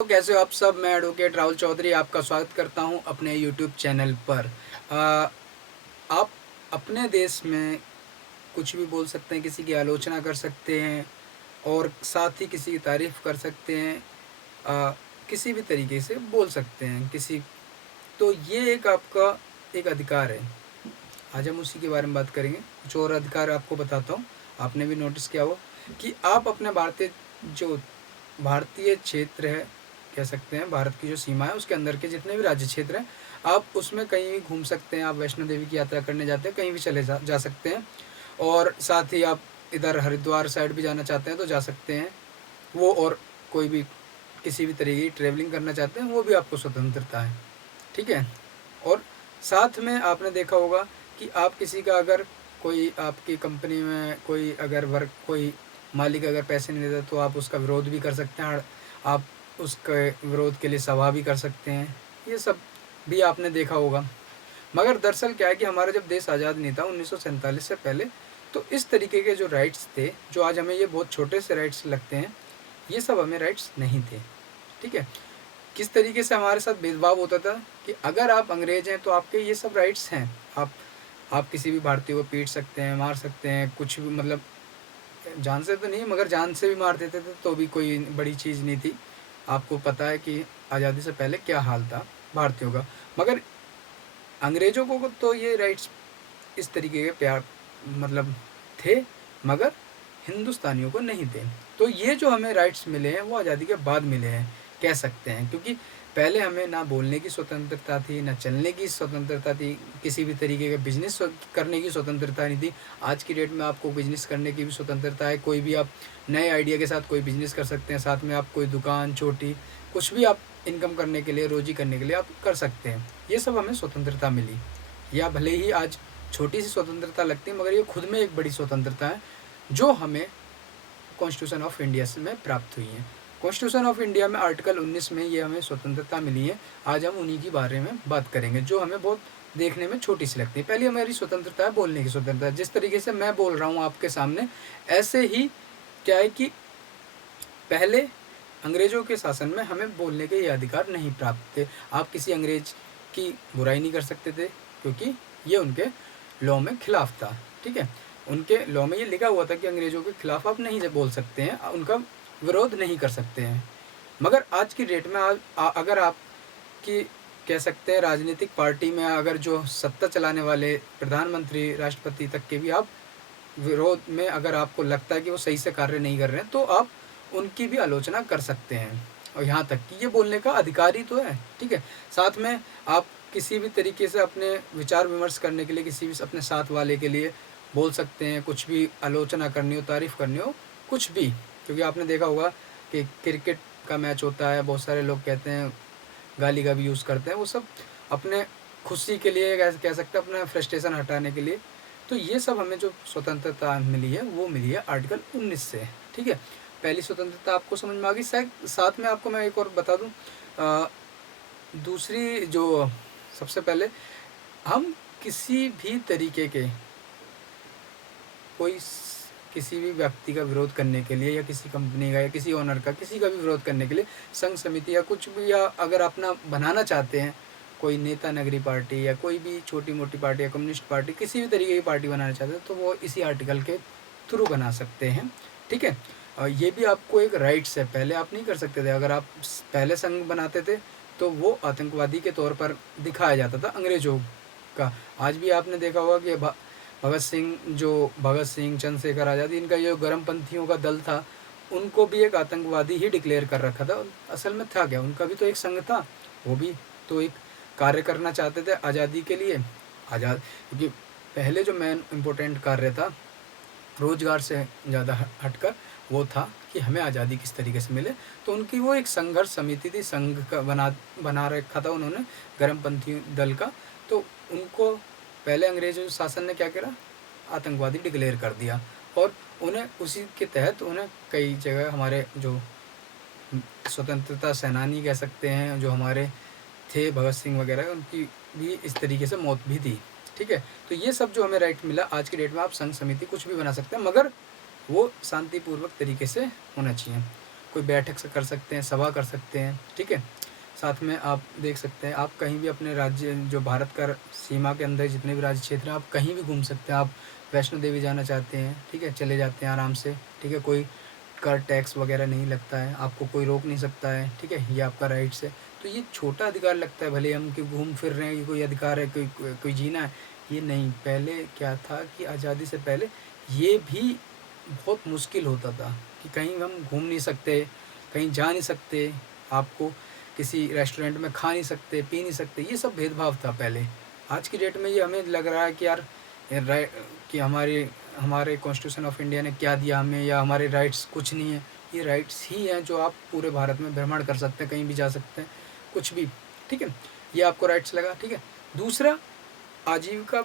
तो कैसे हो आप सब। मैं एडवोकेट राहुल चौधरी आपका स्वागत करता हूं अपने यूट्यूब चैनल पर। आप अपने देश में कुछ भी बोल सकते हैं, किसी की आलोचना कर सकते हैं और साथ ही किसी की तारीफ़ कर सकते हैं। किसी भी तरीके से बोल सकते हैं किसी, तो ये एक आपका एक अधिकार है। आज हम उसी के बारे में बात करेंगे। कुछ और अधिकार आपको बताता हूँ, आपने भी नोटिस किया हो कि आप अपने भारतीय क्षेत्र है, कह सकते हैं भारत की जो सीमा है उसके अंदर के जितने भी राज्य क्षेत्र हैं, आप उसमें कहीं भी घूम सकते हैं। आप वैष्णो देवी की यात्रा करने जाते हैं, कहीं भी चले जा सकते हैं। और साथ ही आप इधर हरिद्वार साइड भी जाना चाहते हैं तो जा सकते हैं वो, और कोई भी किसी भी तरीके की ट्रेवलिंग करना चाहते हैं वो भी आपको स्वतंत्रता है, ठीक है। और साथ में आपने देखा होगा कि आप किसी का अगर कोई आपकी कंपनी में कोई मालिक अगर पैसे नहीं देता तो आप उसका विरोध भी कर सकते हैं। आप उसके विरोध के लिए सभा भी कर सकते हैं। ये सब भी आपने देखा होगा। मगर दरअसल क्या है कि हमारा जब देश आज़ाद नहीं था 1947 से पहले, तो इस तरीके के जो राइट्स थे, जो आज हमें ये बहुत छोटे से राइट्स लगते हैं, ये सब हमें राइट्स नहीं थे, ठीक है। किस तरीके से हमारे साथ भेदभाव होता था कि अगर आप अंग्रेज हैं तो आपके ये सब राइट्स हैं। आप किसी भी भारतीय को पीट सकते हैं, मार सकते हैं, कुछ भी, मतलब जान से तो नहीं मगर जान से भी मार देते थे तो भी कोई बड़ी चीज़ नहीं थी। आपको पता है कि आज़ादी से पहले क्या हाल था भारतीयों का। मगर अंग्रेज़ों को तो ये राइट्स इस तरीके के प्यार मतलब थे, मगर हिंदुस्तानियों को नहीं थे। तो ये जो हमें राइट्स मिले हैं वो आज़ादी के बाद मिले हैं, कह सकते हैं। क्योंकि पहले हमें ना बोलने की स्वतंत्रता थी, ना चलने की स्वतंत्रता थी, किसी भी तरीके का बिजनेस करने की स्वतंत्रता नहीं थी। आज की डेट में आपको बिजनेस करने की भी स्वतंत्रता है। कोई भी आप नए आइडिया के साथ कोई बिजनेस कर सकते हैं। साथ में आप कोई दुकान छोटी कुछ भी आप इनकम करने के लिए, रोजी करने के लिए आप कर सकते हैं। ये सब हमें स्वतंत्रता मिली। या भले ही आज छोटी सी स्वतंत्रता लगती है, मगर ये खुद में एक बड़ी स्वतंत्रता है जो हमें कॉन्स्टिट्यूशन ऑफ इंडिया से में प्राप्त हुई है। कॉन्स्टिट्यूशन ऑफ इंडिया में आर्टिकल 19 में ये हमें स्वतंत्रता मिली है। आज हम उन्हीं के बारे में बात करेंगे, जो हमें बहुत देखने में छोटी सी लगती है। पहली हमारी स्वतंत्रता है बोलने की स्वतंत्रता। जिस तरीके से मैं बोल रहा हूँ आपके सामने, ऐसे ही क्या है कि पहले अंग्रेज़ों के शासन में हमें बोलने के ये अधिकार नहीं प्राप्त थे। आप किसी अंग्रेज की बुराई नहीं कर सकते थे, क्योंकि ये उनके लॉ में खिलाफ था, ठीक है। उनके लॉ में ये लिखा हुआ था कि अंग्रेज़ों के खिलाफ आप नहीं से बोल सकते हैं, उनका विरोध नहीं कर सकते हैं। मगर आज की डेट में अगर आप की कह सकते हैं राजनीतिक पार्टी में अगर जो सत्ता चलाने वाले प्रधानमंत्री, राष्ट्रपति तक के भी आप विरोध में अगर आपको लगता है कि वो सही से कार्य नहीं कर रहे हैं, तो आप उनकी भी आलोचना कर सकते हैं। और यहाँ तक कि ये बोलने का अधिकार ही तो है, ठीक है। साथ में आप किसी भी तरीके से अपने विचार विमर्श करने के लिए, किसी भी अपने साथ वाले के लिए बोल सकते हैं। कुछ भी आलोचना करनी हो, तारीफ़ करनी हो, कुछ भी। क्योंकि आपने देखा होगा कि क्रिकेट का मैच होता है, बहुत सारे लोग कहते हैं, गाली का भी यूज़ करते हैं। वो सब अपने खुशी के लिए कह सकते हैं, अपना फ्रस्ट्रेशन हटाने के लिए। तो ये सब हमें जो स्वतंत्रता मिली है वो मिली है आर्टिकल 19 से, ठीक है। पहली स्वतंत्रता आपको समझ में आ गई। साथ में आपको मैं एक और बता दूं, दूसरी जो सबसे पहले हम किसी भी तरीके के किसी भी व्यक्ति का विरोध करने के लिए, या किसी कंपनी का या किसी ओनर का, किसी का भी विरोध करने के लिए संघ समिति या कुछ भी, या अगर अपना बनाना चाहते हैं, कोई नेता नगरी पार्टी या कोई भी छोटी मोटी पार्टी या कम्युनिस्ट पार्टी, किसी भी तरीके की पार्टी बनाना चाहते हैं, तो वो इसी आर्टिकल के थ्रू बना सकते हैं, ठीक है। और ये भी आपको एक राइट्स है। पहले आप नहीं कर सकते थे। अगर आप पहले संघ बनाते थे तो वो आतंकवादी के तौर पर दिखाया जाता था अंग्रेज़ों का। आज भी आपने देखा होगा कि भगत सिंह, चंद्रशेखर आज़ाद, इनका जो गर्मपंथियों का दल था, उनको भी एक आतंकवादी ही डिक्लेयर कर रखा था। असल में था क्या, उनका भी तो एक संघ था, वो भी तो एक कार्य करना चाहते थे आज़ादी के लिए। क्योंकि पहले जो मेन इम्पोर्टेंट कार्य था रोज़गार से ज़्यादा हटकर, वो था कि हमें आज़ादी किस तरीके से मिले। तो उनकी वो एक संघर्ष समिति थी, संघ का बना रखा था उन्होंने, गर्मपंथी दल का। तो उनको पहले अंग्रेज शासन ने क्या करा, आतंकवादी डिक्लेयर कर दिया। और उन्हें उसी के तहत उन्हें कई जगह हमारे जो स्वतंत्रता सेनानी कह सकते हैं, जो हमारे थे भगत सिंह वगैरह, उनकी भी इस तरीके से मौत भी दी, ठीक है। तो ये सब जो हमें राइट मिला, आज की डेट में आप संघ समिति कुछ भी बना सकते हैं, मगर वो शांतिपूर्वक तरीके से होना चाहिए। कोई बैठक से कर सकते हैं, सभा कर सकते हैं, ठीक है। साथ में आप देख सकते हैं, आप कहीं भी अपने राज्य जो भारत का सीमा के अंदर जितने भी राज्य क्षेत्र हैं, आप कहीं भी घूम सकते हैं। आप वैष्णो देवी जाना चाहते हैं, ठीक है, चले जाते हैं आराम से, ठीक है। कोई कर टैक्स वगैरह नहीं लगता है, आपको कोई रोक नहीं सकता है, ठीक है, ये आपका राइट्स है। तो ये छोटा अधिकार लगता है, भले हम कि घूम फिर रहे हैं कि कोई अधिकार है, कोई जीना है, ये नहीं। पहले क्या था कि आज़ादी से पहले ये भी बहुत मुश्किल होता था कि कहीं हम घूम नहीं सकते, कहीं जा नहीं सकते, आपको किसी रेस्टोरेंट में खा नहीं सकते, पी नहीं सकते, ये सब भेदभाव था पहले। आज की डेट में ये हमें लग रहा है कि यार कि हमारे कॉन्स्टिट्यूशन ऑफ इंडिया ने क्या दिया हमें, या हमारे राइट्स कुछ नहीं है। ये राइट्स ही हैं जो आप पूरे भारत में भ्रमण कर सकते हैं, कहीं भी जा सकते हैं, कुछ भी, ठीक है। ये आपको राइट्स लगा, ठीक है। दूसरा, आजीविका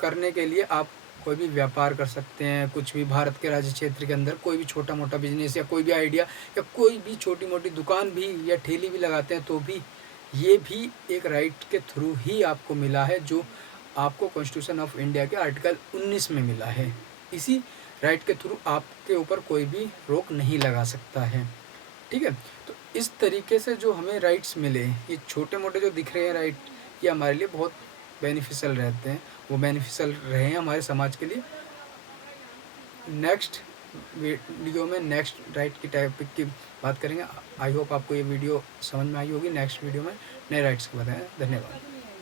करने के लिए आप कोई भी व्यापार कर सकते हैं, कुछ भी भारत के राज्य क्षेत्र के अंदर कोई भी छोटा मोटा बिजनेस या कोई भी आइडिया या कोई भी छोटी मोटी दुकान भी या ठेली भी लगाते हैं, तो भी ये भी एक राइट के थ्रू ही आपको मिला है, जो आपको कॉन्स्टिट्यूशन ऑफ इंडिया के आर्टिकल 19 में मिला है। इसी राइट के थ्रू आपके ऊपर कोई भी रोक नहीं लगा सकता है, ठीक है। तो इस तरीके से जो हमें राइट्स मिले, ये छोटे मोटे जो दिख रहे हैं राइट, ये हमारे लिए बहुत बेनिफिशियल रहते हैं, वो बेनिफिशियल रहे हैं हमारे समाज के लिए। नेक्स्ट वीडियो में नेक्स्ट राइट की टॉपिक की बात करेंगे। आई होप आपको ये वीडियो समझ में आई होगी। नेक्स्ट वीडियो में नए राइट्स के बताएं। धन्यवाद।